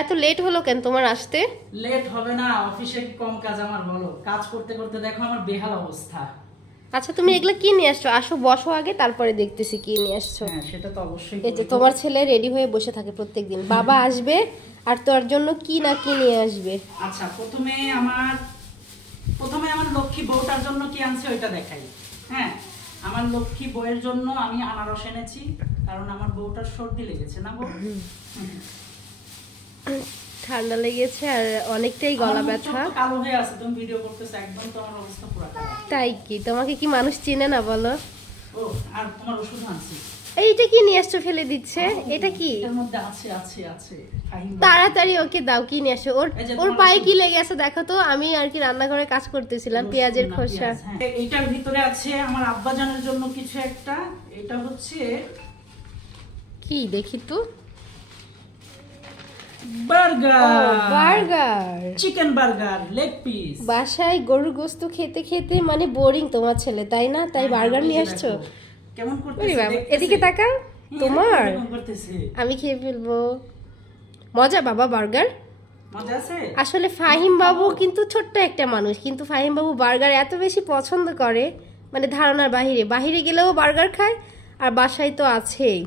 এত লেট হলো কেন তোমার আসতে? লেট হবে না, অফিসে কি কম কাজ আমার বলো? কাজ করতে করতে দেখো আমার বেহাল অবস্থা। আচ্ছা তুমি এগুলা কি নিয়ে আসছো? আসো বসো আগে, তারপরে দেখতেছি কি নিয়ে আসছো। হ্যাঁ সেটা তো অবশ্যই। এই যে তোমার ছেলে রেডি হয়ে বসে থাকে প্রত্যেকদিন, বাবা আসবে আর তোর জন্য কি না কি নিয়ে আসবে। আচ্ছা প্রথমে আমার লক্ষ্মী বউটার জন্য কি আনছে ওইটা দেখাই। হ্যাঁ, আমার লক্ষ্মী বউয়ের জন্য আমি আনারস এনেছি, কারণ আমার বউটার সর্দি লেগেছে না বউ। ঠান্ডা লেগেছে আর অনেকটাই গলা ব্যথা। কালো হয়ে আছে, তুমি ভিডিও করতেছো, একদম তোমার অবস্থা পুরো খারাপ। তাই কি? তোমাকে কি মানুষ চিনে না বলো? ও আর তোমার ওষুধ আনছি। এইটা কি নিয়ে আসছো? ফেলে দিচ্ছে। এটা কি? এর মধ্যে আছে তাড়াতাড়ি ওকে দাও, কি নিয়ে আসো। ওর পায়ে কি লেগে আছে দেখো তো। আমি আর কি রান্নাঘরে কাজ করতেছিলাম, পেঁয়াজের খোসা। এটার ভিতরে আছে আমার আব্বাজানের জন্য কিছু একটা। এটা হচ্ছে কি দেখি তো। Burger, chicken burger, leg piece. বাসায় গরুর গোশত খেতে খেতে মানে বোরিং তোমার ছেলে, তাই না? তাই বার্গার নিয়ে আসছো। কেমন করতেছে? এদিকে তাকাও। তোমার আমি খেয়ে ফেলবো। মজা বাবা বার্গার? মজা আছে। আসলে ফাহিম বাবু কিন্তু ছোট্ট একটা মানুষ, কিন্তু ফাহিম বাবু বার্গার এত বেশি পছন্দ করে, মানে ধারণার বাহিরে। বাহিরে গেলেও বার্গার খায়, আর বাসায় তো আছেই।